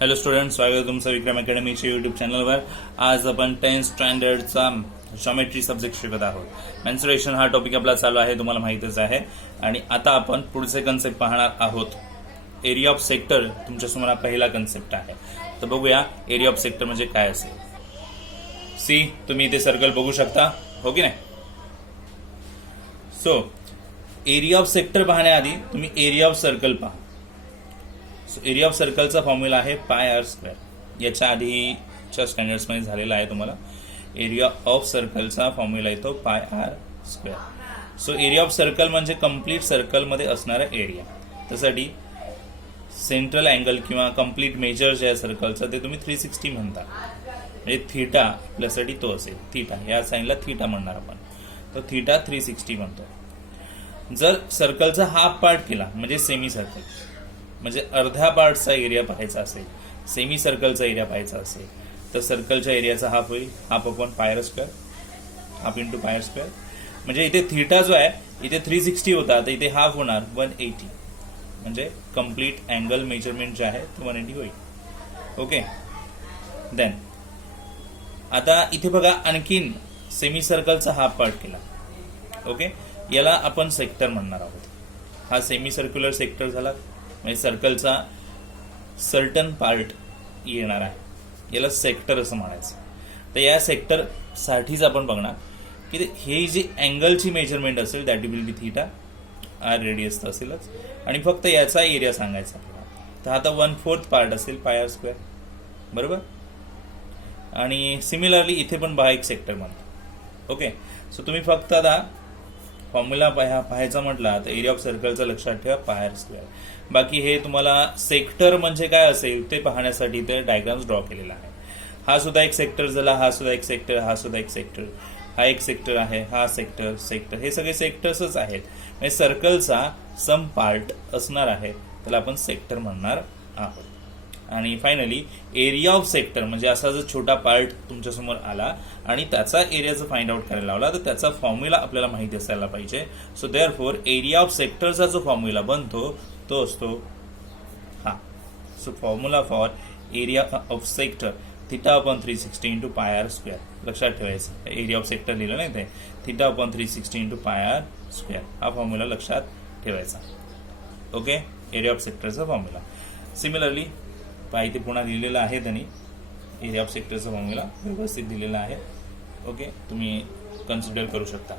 Hello student, स्वागत आहे तुमचं विक्रम अकॅडमीच्या युट्यूब चॅनलवर. आज आपण 10th स्टँडर्डचा जॉमेट्री सब्जेक्ट शिकत आहोत. मेन्सुरेशन हा टॉपिक आपला चालू आहे, तुम्हाला माहितीच आहे. आणि आता आपण पुढचे कन्सेप्ट पाहणार आहोत. एरिया ऑफ सेक्टर तुमच्यासमोर हा पहिला कन्सेप्ट आहे. तर बघूया एरिया ऑफ सेक्टर म्हणजे काय असेल. सी, तुम्ही इथे सर्कल बघू शकता, हो की नाही. सो एरिया ऑफ सेक्टर पाहण्याआधी तुम्ही एरिया ऑफ सर्कल पहा. एरिया ऑफ सर्कलचा फॉर्म्युला आहे पाय आर स्क्वेअर. याच्या आधीच्या स्टँडर्ड्समध्ये झालेला आहे तुम्हाला. एरिया ऑफ सर्कलचा फॉर्म्युला येतो pi r square. So area of circle म्हणजे कम्प्लीट सर्कलमध्ये असणारा एरिया. त्यासाठी सेंट्रल अँगल किंवा कम्प्लीट मेजर जे आहे सर्कलचा ते तुम्ही 360 म्हणता. म्हणजे थिटा आपल्यासाठी तो असेल थिटा. या साईनला थिटा म्हणणार आपण, तर थिटा 360 म्हणतो. जर सर्कलचा हाफ पार्ट केला म्हणजे सेमी सर्कल, म्हणजे अर्ध्या पार्टचा एरिया पाहायचा असेल, सेमी सर्कलचा एरिया पाहायचा असेल, तर सर्कलच्या एरियाचा हाफ होईल half upon pi square, half into pi square. म्हणजे इथे थिटा जो आहे इथे 360 होता, तर इथे हाफ होणार 180. म्हणजे कम्प्लीट अँगल मेजरमेंट जे आहे ते 180 होईल. ओके. देन आता इथे बघा, आणखीन सेमी सर्कलचा हाफ पार्ट केला. ओके, याला आपण सेक्टर म्हणणार आहोत. हा सेमी सर्क्युलर सेक्टर झाला, म्हणजे सर्कलचा सर्टन पार्ट येणार आहे, याला सेक्टर असं म्हणायचं. तर या सेक्टर साठीच आपण बघणार की हे जी अँगलची मेजरमेंट असेल that will be theta. R radius तर असेलच, आणि फक्त याचा एरिया सांगायचा आपल्याला. तर आता 1/4 पार्ट असेल पाय आर स्क्वेअर, बरोबर. आणि सिमिलरली इथे पण बघा एक सेक्टर म्हणतो. ओके. सो तुम्ही फक्त आता फॉर्म्युला पाहायचा म्हटला तर एरिया ऑफ सर्कलचा लक्षात ठेवा पाय आर स्क्वेअर. बाकी हे तुम्हाला सेक्टर म्हणजे काय असेल ते पाहण्यासाठी ते डायग्राम्स ड्रॉ केलेला आहे. हा सुद्धा एक सेक्टर झाला, हा सुद्धा एक सेक्टर, हा सुद्धा एक सेक्टर, हा एक सेक्टर आहे, हा सेक्टर, सेक्टर, हे सगळे सेक्टर्सच आहेत. म्हणजे सर्कलचा सम पार्ट असणार आहे, त्याला आपण सेक्टर म्हणणार आहोत. आणि फायनली एरिया ऑफ सेक्टर म्हणजे असा जर छोटा पार्ट तुमच्यासमोर आला आणि त्याचा एरियाचं फाइंड आउट करायला लावला, तर त्याचा फॉर्म्युला आपल्याला माहिती असायला पाहिजे. सो देअरफॉर एरिया ऑफ सेक्टरचा जो फॉर्म्युला बनतो तो असतो हा. So formula for area of sector theta upon 360 into pi r square. लक्षात ठेवायचं, एरिया ऑफ सेक्टर लिहिलं नाही ते, theta upon 360 into pi r square हा फॉर्म्युला लक्षात ठेवायचा. ओके, एरिया ऑफ सेक्टरचा फॉर्म्युला. सिमिलरली इथे पुन्हा दिलेला आहे त्यांनी एरिया ऑफ सेक्टरचा फॉर्म्युला व्यवस्थित दिलेला आहे. ओके, तुम्ही कन्सिडर करू शकता.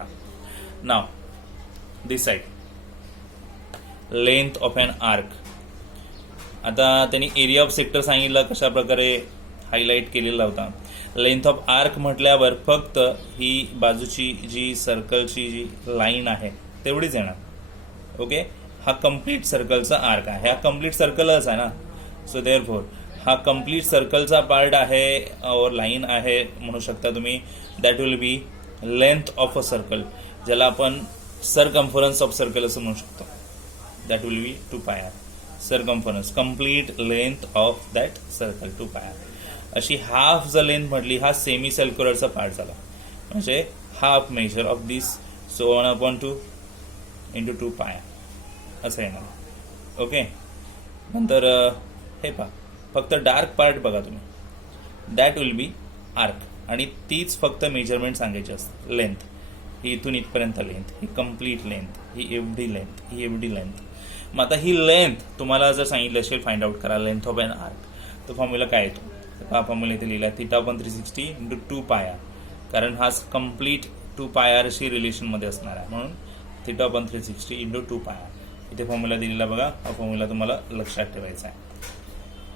Now this side length of an arc. आता त्यांनी एरिया ऑफ सेक्टर सांगितलं, कशा प्रकारे हायलाइट केलेला होता. लेंथ ऑफ आर्क म्हटल्यावर फक्त ही बाजूची जी सर्कलची जी लाईन आहे तेवढीच येणार. ओके, हा कम्प्लीट सर्कलचा आर्क आहे, हा कम्प्लीट सर्कलच आहे ना. सो देअरफॉर हा कम्प्लीट सर्कलचा पार्ट आहे और लाईन आहे म्हणू शकता तुम्ही. That will B length of a circle, ज्याला आपण सरकम्फरन्स ऑफ सर्कल असं म्हणू शकतो. That will be 2 pi r. Circumference complete length of that circle 2 pi R. अशी हाफ जर लेंथ म्हटली, हा सेमी सर्क्युलरचा पार्ट झाला, म्हणजे half measure of this. So 1/2 into 2 पाय असं येणार. ओके. नंतर हे पहा, फक्त डार्क पार्ट बघा तुम्ही, दॅट विल बी आर्क. आणि तीच फक्त मेजरमेंट सांगायची असते. लेंथ ही इथून इथपर्यंत लेंथ, ही कम्प्लीट लेंथ, ही एवढी लेंथ, ही एवढी लेंथ. मग आता ही लेंथ तुम्हाला जर सांगितलं असेल फाइंड आउट करा लेंथ ऑफ एन आर्क, तर फॉर्म्युला काय येतो. हा फॉर्म्युला इथे लिहिला, theta upon 360 into 2 pi R. कारण हा कम्प्लीट 2 पाय आर शी रिलेशनमध्ये असणार आहे, म्हणून theta upon 360 into 2 pi R. इथे फॉर्म्युला दिलेला बघा, हा फॉर्म्युला तुम्हाला लक्षात ठेवायचा आहे.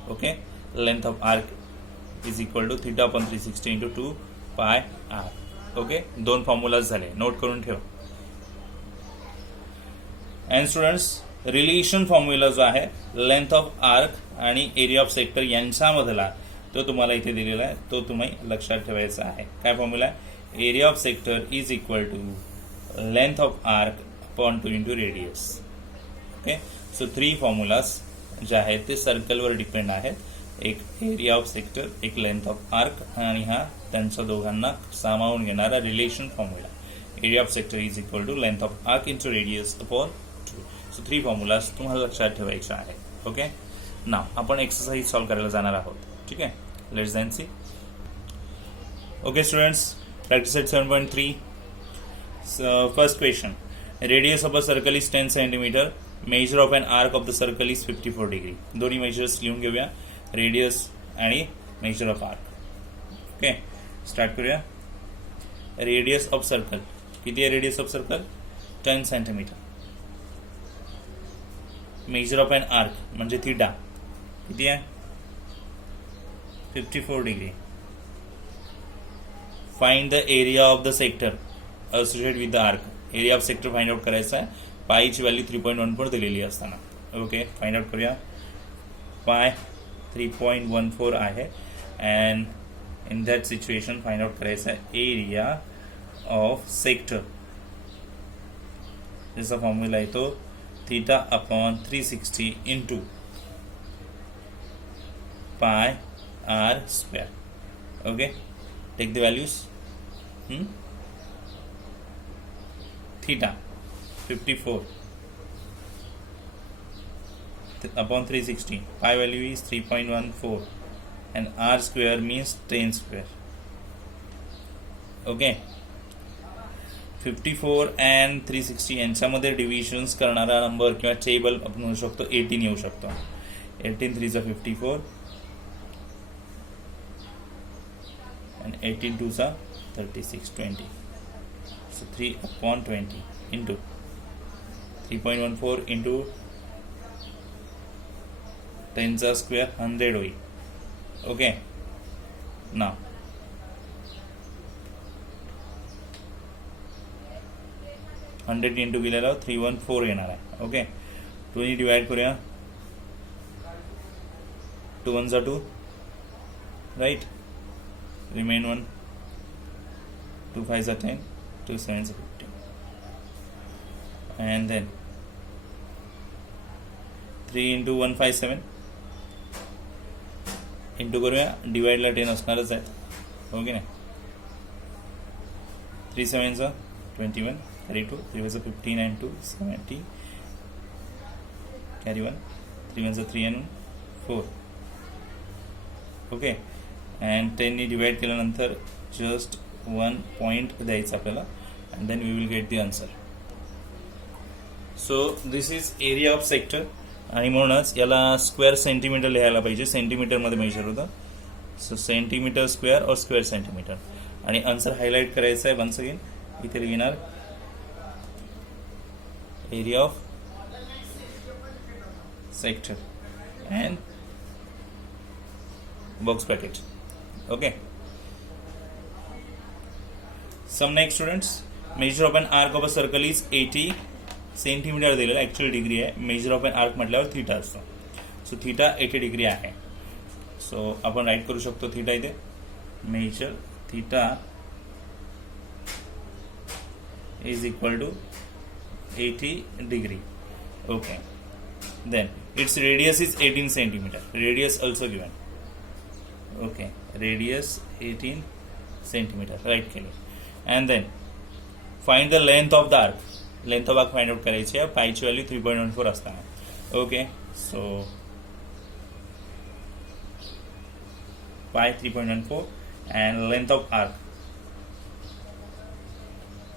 Okay, length of arc is equal to theta upon 360 into 2 pi r. Okay, 2 formulas झाले, नोट करून ठेवा. अँड स्टुडंट्स, रिलेशन फॉर्म्युला जो आहे लेंथ ऑफ आर्क आणि एरिया ऑफ सेक्टर यांच्यामधला, तो तुम्हाला इथे दिलेला आहे, तो तुम्ही लक्षात ठेवायचा आहे. काय फॉर्म्युला आहे. Area of sector is equal to length of arc upon 2 into radius. Okay. So 3 formulas जे आहेत ते सर्कलवर डिपेंड आहेत. एक एरिया ऑफ सेक्टर, एक लेंथ ऑफ आर्क, आणि हा त्यांच्या दोघांना सामावून घेणारा relation formula. Area of sector is equal to length of arc into radius upon 2. So 3 formulas तुम्हाला लक्षात ठेवायचे आहेत. ओके. ना आपण एक्सरसाइज सॉल्व्ह करायला जाणार आहोत. ठीक आहे, let's then see. Okay students, practice set 7.3. First question. Radius of a circle is 10 centimetre. Measure of an arc of the circle is 54 degree. दोन्ही मेजर्स लिहून घेऊया, रेडियस आणि measure of arc. Okay, start करूया. Radius of circle किती आहे? Radius of circle 10 centimetre. Measure of an arc म्हणजे theta किती आहे? 54 degree. Find the area of the sector associated with the arc. Area of sector find out करायचा आहे. पायची value 3.14 दिलेली असताना. ओके, फाइंड आउट करूया. पाय 3.14 आहे and in that situation find out करायचं आहे एरिया ऑफ सेक्टर. जसा फॉर्म्युला येतो theta upon 360 into pi r square. Okay, take the values. Theta 54 upon 360. Pi value is 3.14 and r square means 10 square. Okay, 54 and 360 यांच्यामध्ये divisions करणारा number किंवा table आपण म्हणू शकतो 18 येऊ शकतो. 18 3 चा 54 and 18 2 चा 36 20. So 3 upon 20 into 3.14 into 10 चा स्क्वेअर 100 होईल. ओके, नाव 100 इंटू केलेला 314 येणार आहे. ओके, 2 नी डिवाइड करूया. 2 1 जा 2 राईट, रिमेन 1. 2 5 जा 10, 2 7 जा 15 and then 3 into 157 इंटू करूया. डिवाइडला 10 असणारच आहेत. ओके ना. 3 7 चा 21 कॅरी 2, 3 चा 15 and 2 70 कॅरी 1, 3 1 चा 3 and 4. ओके, अँड 10 नी डिवाइड केल्यानंतर जस्ट 1 पॉइंट द्यायचं आपल्याला and then we will get the answer. So this is area of sector आणि म्हणूनच याला स्क्वेअर सेंटीमीटर लिहायला पाहिजे. सेंटीमीटरमध्ये मेजर होतं. सो सेंटीमीटर स्क्वेअर और स्क्वेअर सेंटीमीटर. आणि आन्सर हायलाइट करायचं आहे. वन्स अगेन इथे लिहिणार area of sector and box bracket. Okay, sum next students. Measure of an arc of a circle is 80 centimetre दिलेलं, ॲक्च्युअल डिग्री आहे. Measure of an arc म्हटल्यावर theta असतो. So theta 80 degree आहे. So आपण write करू शकतो theta इथे. Measure theta is equal to 80 degree. Okay, then its radius is 18 centimetre. Radius also given. Okay, radius 18 centimetre write केले. And then find the length of the arc. Length of arc find out करायची आहे. पायची value 3.14 असताना. Okay, so pi 3.14 and length of arc.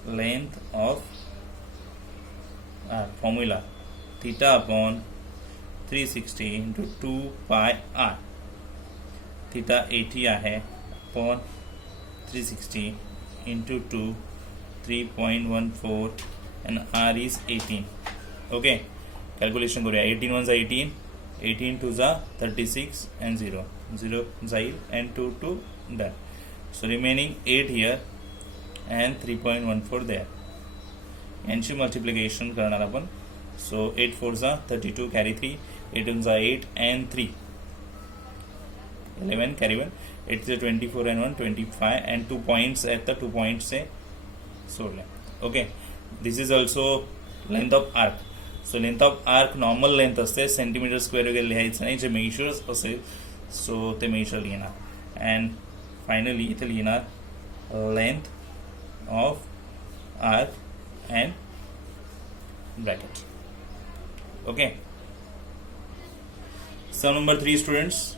Length of arc formula theta upon 360 into 2 pi r. Theta 80 आहे upon 360 into 2 3.14 and r is 18. Okay, calculation करूया. 18 1 जा 18, 18 2 जा 36 and 0 0 जाईल and 2 2 done. So remaining 8 here and 3.14 there. यांची multiplication करणार आपण. So 8 4 जा 32 carry 3, 8 1 जा 8 and 3 11 कॅरी 1, 8 जा 24 and 1 25 and 2 पॉइंट्स आहेत तर 2 पॉइंट्स से सोडले. Okay, this is also length of arc. So length of arc normal length असते. सेंटीमीटर स्क्वेअर वगैरे लिहायचं नाही. जे मेजर्स असेल सो ते मेजर लिहिणार. अँड फायनली इथे लिहिणार length of arc and bracket. Okay, Sum number 3, students.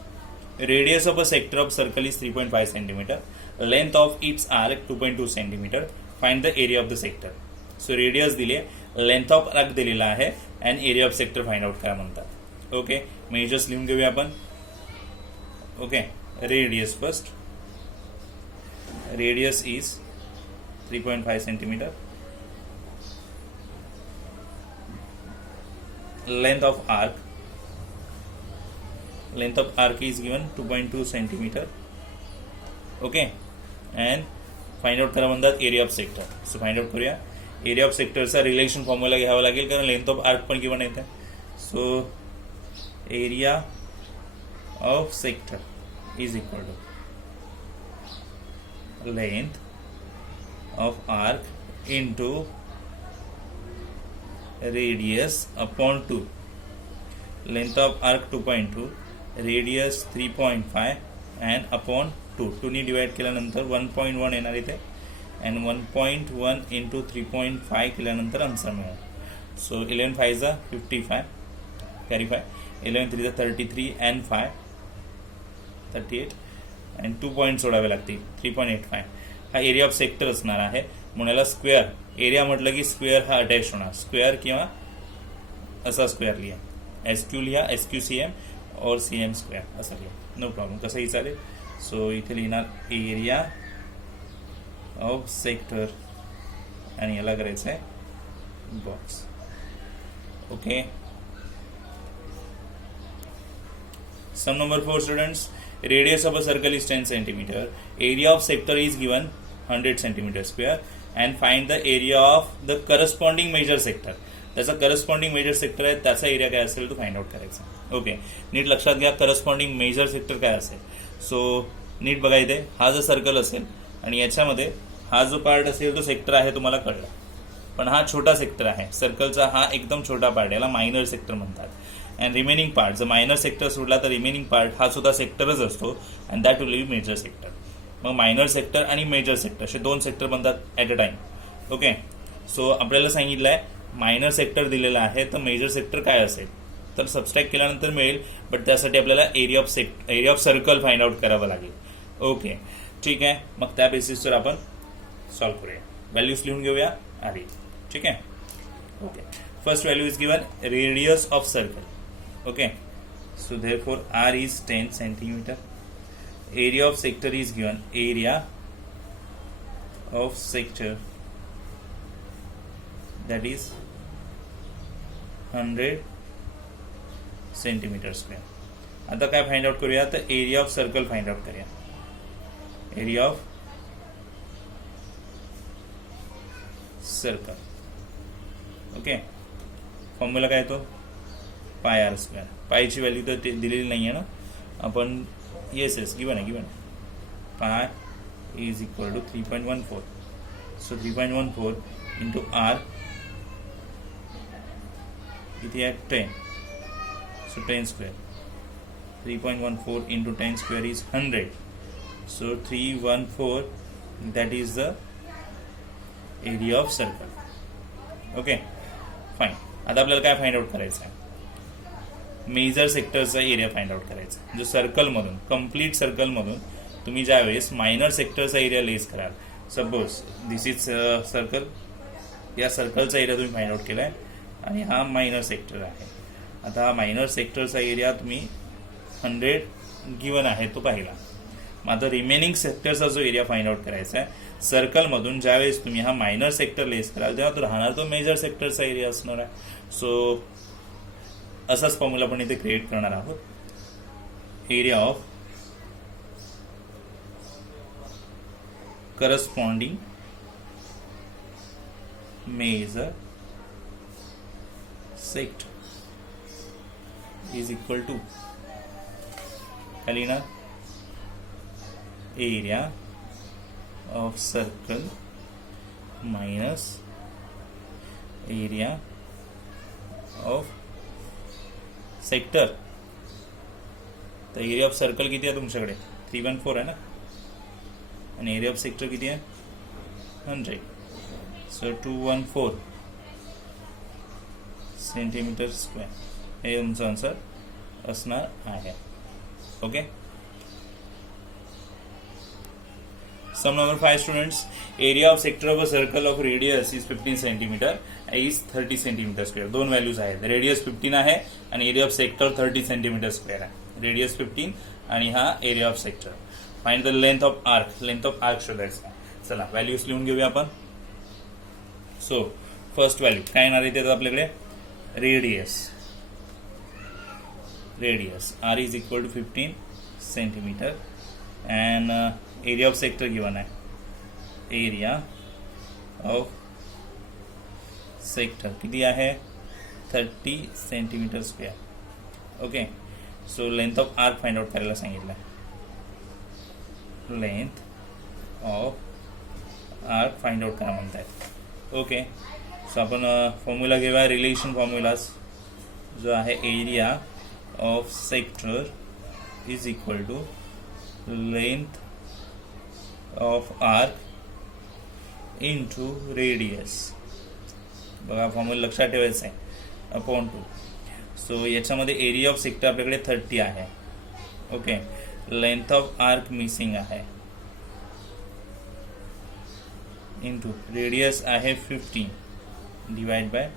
Radius of a sector of circle is 3.5 centimeter. Length of its arc 2.2 centimeter. Find the area of the sector. So radius दिले, length of arc दिलेला आहे and area of sector find out करा म्हणतात. Okay, measures लिहून घेऊया आपण. Okay, radius first. Radius is 3.5 centimeter. Length of arc is given 2.2 centimeter. Okay, and find out करा म्हणतात area of sector. So find out करूया. एरिया ऑफ सेक्टरचा relation formula घ्यावा लागेल कारण लेंथ ऑफ आर्क पण गिवन येते. So area of sector is equal to length of arc into radius upon 2. Length of arc 2.2, radius 3.5 and upon 2 नी divide केल्यानंतर 1.1 येणार इथे अँड 1.1 इंटू 3.5 केल्यानंतर आन्सर मिळेल. सो 11 5 जा 55 कॅरी 5, 11 3 जा 33 अँड 5 38 अँड 2 पॉईंट सोडावे लागतील 3.85. हा एरिया ऑफ सेक्टर असणार आहे. म्हणून याला स्क्वेअर एरिया म्हटलं की स्क्वेअर हा अटॅच होणार. स्क्वेअर किंवा असा स्क्वेअर लिहा, SQ लिहा, SQCM और CM स्क्वेअर असं लिहा, नो प्रॉब्लेम, कसंही चालेल. सो इथे लिहिणार एरिया ऑफ सेक्टर आणि याला करायचं आहे box. Okay, sum number 4, students. Radius of a circle is 10 centimetre. Area of sector is given 100 centimetre square and find the area of the corresponding major sector. त्याचा corresponding major sector आहे, त्याचा area काय असेल तो find out करायचा. Okay, नीट लक्षात घ्या करस्पॉन्डिंग मेजर सेक्टर काय असेल. सो नीट बघा, इथे हा जो सर्कल असेल आणि याच्यामध्ये हा जो पार्ट असेल तो सेक्टर आहे तुम्हाला कळला, पण हा छोटा सेक्टर आहे सर्कलचा. हा एकदम छोटा पार्ट, याला मायनर सेक्टर म्हणतात. अँड रिमेनिंग पार्ट, जर मायनर सेक्टर सोडला तर रिमेनिंग पार्ट हा सुद्धा सेक्टरच असतो and that will be major sector. मग मायनर सेक्टर आणि मेजर सेक्टर असे 2 सेक्टर बनतात at a time. Okay, so आपल्याला सांगितलं आहे मायनर सेक्टर दिलेला आहे, तर मेजर सेक्टर काय असेल तर सबस्ट्रॅक्ट केल्यानंतर मिळेल, बट त्यासाठी आपल्याला area of circle find out करावं लागेल. ओके, ठीक आहे, मग त्या बेसिसवर आपण सॉल्व्ह करूया. व्हॅल्यूज लिहून घेऊया आधी. ठीक आहे. Okay, first value is given radius of circle. Okay, so therefore R is 10 centimeter. Area of sector is given, area of sector that is 100 centimeter square. आता काय फाइंड आउट करूया तर area of circle find out करूया. Area of circle. Okay, formula काय तो पाय R square. पायची value तर दिलेली नाही आहे ना आपण. येस गिवन आहे. Pi is equal to 3.14. So 3.14 into R किती आहे 10. So 10 square. 3.14 into 10 square is 100. So 314 that is the area of circle. Okay, fine. आता आपल्याला काय फाइंड आउट करायचं आहे, मेजर सेक्टरचा एरिया फाइंड आउट करायचा. जो सर्कलमधून कम्प्लीट सर्कलमधून तुम्ही ज्यावेळेस मायनर सेक्टरचा एरिया लेस कराल, सपोज दिस इज सर्कल, या सर्कलचा एरिया तुम्ही फाइंड आउट केलाय आणि हा मायनर सेक्टर आहे. आता हा मायनर सेक्टरचा एरिया तुम्ही 100 गिवन आहे तो पाहिला. मग आता रिमेनिंग सेक्टरचा जो एरिया फाइंड आउट करायचा आहे सर्कलमधून, ज्यावेळेस तुम्ही हा मायनर सेक्टर लेस कराल तेव्हा तो राहणार तो मेजर सेक्टरचा एरिया असणार आहे. सो असाच फॉर्म्युला आपण इथे क्रिएट करणार आहोत. Area of corresponding major sector is equal to खाली ना area of circle minus area of sector. तर एरिया ऑफ सर्कल किती आहे तुमच्याकडे 314 आहे ना आणि एरिया ऑफ सेक्टर किती आहे 100. सो 214 सेंटीमीटर स्क्वेअर हे तुमचं आन्सर असणार आहे. Okay. Sum number 5 students, area of sector of a circle of radius is 15 centimeter is 30 centimeter square. दोन व्हॅल्यूज आहेत. रेडियस 15 आहे आणि area of sector 30 centimetre square आहे. रेडियस 15 आणि हा area of sector. Find the length of arc. Length of arc शोधायचं. चला values लिहून घेऊया आपण. सो फर्स्ट व्हॅल्यू काय येणार आहे त्यात आपल्याकडे radius r is equal to 15 centimetre and area of sector given आहे. एरिया ऑफ सेक्टर किती आहे 30 centimetre square. Okay. So length of arc find out करायला सांगितलं. Length of arc find out करा म्हणतायत. ओके. सो आपण फॉर्म्युला घेऊया. Relation formulas जो आहे area of sector is equal to length of arc into radius. बघा फॉर्म्युला लक्षात ठेवायचं आहे. अपॉन 2. सो याच्यामध्ये एरिया ऑफ सेक्टर आपल्याकडे 30 आहे. Okay. Length of arc missing आहे इंटू रेडियस आहे 15 डिवाइड बाय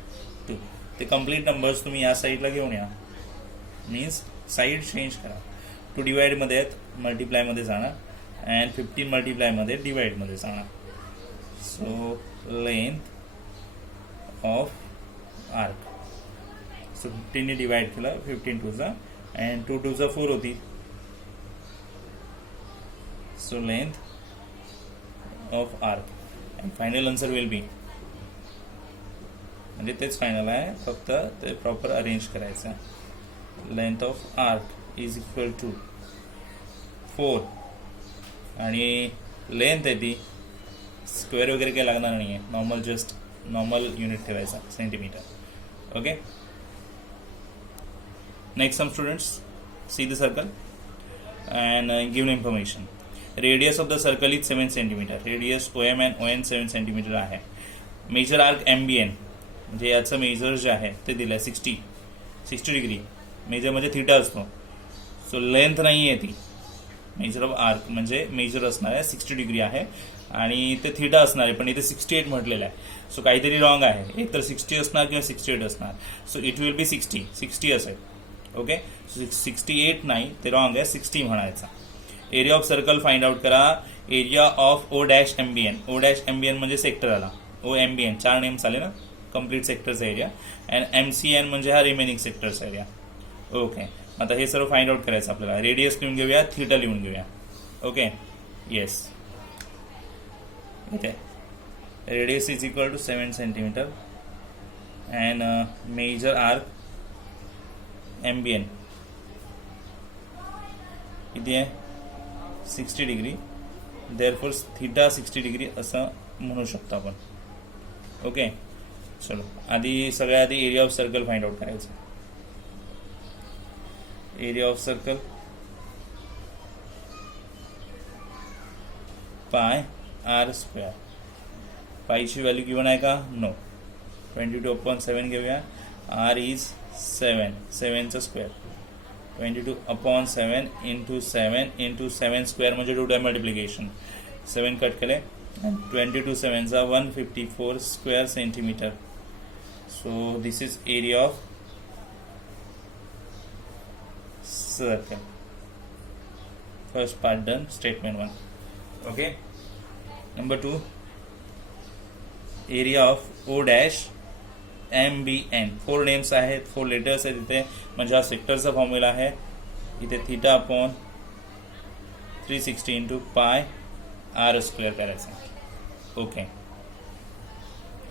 2. ते कम्प्लीट नंबर्स तुम्ही या साईडला घेऊन या. मीन्स साईड चेंज करा. 2 डिवाइड मध्ये आहेत, मल्टिप्लाय मध्ये जाणार अँड 15 मल्टिप्लाय मध्ये डिवाइड मध्ये जाणार. So length of arc. So 15 ने डिवाइड केलं 15 टू चा अँड 2 टू चा 4 होती. So length of arc and final answer will be. म्हणजे तेच फायनल आहे, फक्त ते प्रॉपर अरेंज करायचं. Length of arc is equal to 4 आणि लेंथ आहे ती स्क्वेअर वगैरे काही लागणार नाही आहे. नॉर्मल जस्ट नॉर्मल युनिट ठेवायचा centimetre. Okay. Next sum students see the circle and given information. Radius of the circle is 7 centimetre. Radius OM and ON 7 centimetre आहे. मेजर आर्क MBN म्हणजे याचं मेजर जे आहे ते दिलं आहे 60 डिग्री. मेजर म्हणजे थिटा असतो. सो लेंथ नाही आहे ती. मेजर ऑफ आर्क म्हणजे मेजर असणार आहे 60 डिग्री आहे आणि ते थिटा असणार आहे, पण इथे 68 म्हटलेलं आहे. सो काहीतरी रॉंग आहे. एक तर 60 असणार किंवा 68 असणार. सो इट विल बी 60 असेल. ओके. सो 68 नाही, ते रॉंग आहे. 60 म्हणायचा. Area of circle find out करा. Area of O-MBN. O-MBN म्हणजे सेक्टर आला. OMBN 4 नेम्स आले ना. कंप्लीट सेक्टरचा एरिया अँड MCN म्हणजे हा रिमेनिंग सेक्टरचा एरिया. ओके. आता हे सर्व फाइंड आउट करायचं आपल्याला. रेडियस लिहून घेऊया, थिटा लिहून घेऊया. Okay. Yes. Okay. Radius is equal to 7 centimetre and major arc MBN किती आहे 60 डिग्री. देअरफॉर थिटा 60 डिग्री असं म्हणू शकतो आपण. ओके. चलो आधी सगळ्या आधी area of circle find out करायचं. Area of circle pi r square. पायची व्हॅल्यू गिवन आहे का? नो. 22/7 घेऊया. आर इज 7चा स्क्वेअर. 22/7 इंटू 7 स्क्वेअर म्हणजे 2 टाइम मल्टिप्लिकेशन. 7 कट केले. 22 7 154 square centimetre. So this is area of circle. First part done. Statement 1. Okay. Number 2. Area of O-MBN. 4 names आहेत, 4 letters आहेत इथे. म्हणजे हा सेक्टरचा फॉर्म्युला आहे. इथे theta upon 360 into pi r square करायचा. ओके.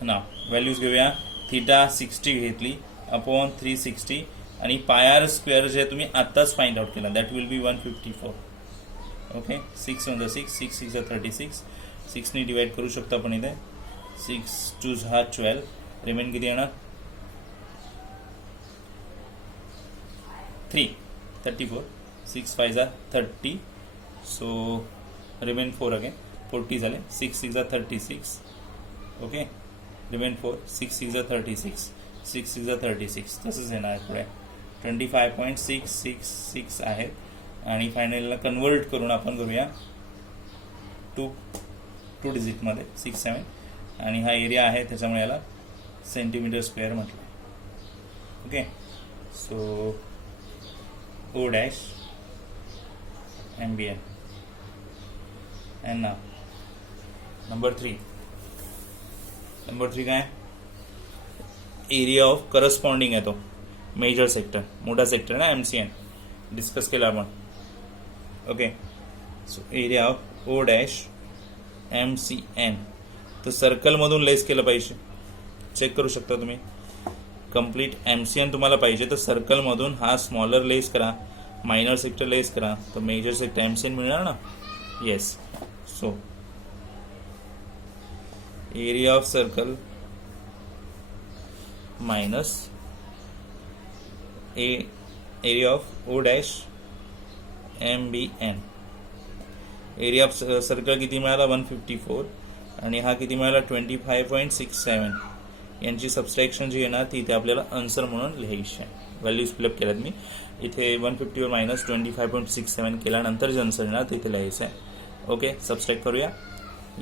ना व्हॅल्यूज घेऊया. थिटा 60 घेतली अपॉन 360 आणि पाय आर स्क्वेअर जे तुम्ही आत्ताच फाइंड आउट केला that will B 154. Okay. 6 on the 6 6 6 36. 6 ने डिवाइड करू शकतो आपण इथे. 6 2 12. रिमेन किती येणार 3 34. 6 5 30. सो रिमेन 4 अगेन 40 झाले. 6 6 36. ओके. रिमेन 4. 6 6 36. 6 6 36. तसंच येणार पुढे. 25.666 आहेत. आणि फायनलला कन्वर्ट करून आपण करूया टू डिजिटमध्ये 6-7. आणि हा एरिया आहे त्याच्यामुळे याला सेंटीमीटर स्क्वेअर म्हटलं. Okay, so O dash MBN. And now number 3 काय, एरिया ऑफ करस्पॉन्डिंग आहे तो मेजर सेक्टर, मोठा सेक्टर ना MCN डिस्कस केला आपण. Okay, so area of O dash MCN. तर सर्कलमधून लेस केलं पाहिजे. चेक करू शकता तुम्ही. कंप्लीट MCN तुम्हाला पाहिजे तर सर्कलमधून हा स्मॉलर लेस करा, मायनर सेक्टर लेस करा, तर मेजर सेक्टर MCN मिळणार ना. Yes, so area of circle minus area of O dash MBN. Area of circle किती मिळाला 154 आणि हा किती मिळाला 25.67. यांची सबस्ट्रॅक्शन जी आहे ना ती इथे आपल्याला आन्सर म्हणून लिहायची आहे. व्हॅल्यूज फिलअप केल्यात मी इथे. 150 मायनस 25.67 केल्यानंतर जे आन्सर येणार तिथे लिहायचं आहे. ओके, सबस्ट्रॅक्ट करूया.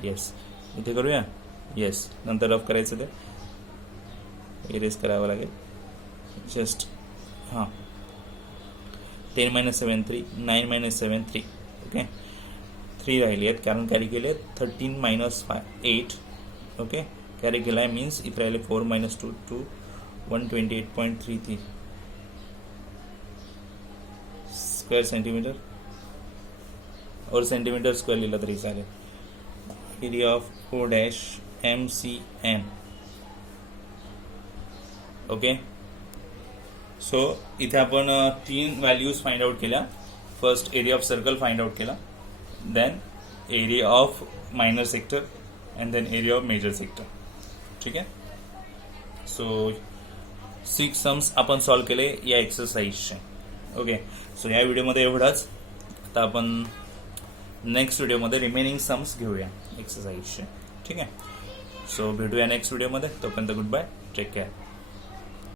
येस, इथे करूया. येस, नंतर रफ करायचं ते इरेज करावं लागेल जस्ट. हां, 10 - 7 3, 9 - 7 3. ओके, 3 राहिली आहेत कारण कॅरी केले 13 - 5 8. ओके, कॅरी केला आहे मीन्स इथे राहिले 4 - 2 2 128.33 स्क्वेअर सेंटीमीटर और सेंटीमीटर स्क्वेअर लिहिलं तरी चालेल. Area of O dash MCN. Okay, so इथे आपण 3 व्हॅल्यूज फाइंड आउट केल्या. First area of circle find out केला, then area of minor sector and then area of major sector. ठीक आहे, सो 6 सम्स आपण सॉल्व केले या एक्सरसाइजचे. ओके, सो या व्हिडिओमध्ये एवढाच. आता आपण नेक्स्ट व्हिडिओमध्ये रिमेनिंग सम्स घेऊया एक्सरसाइजचे. ठीक आहे, सो भेटूया नेक्स्ट व्हिडिओमध्ये. तोपर्यंत गुड बाय, टेक केअर.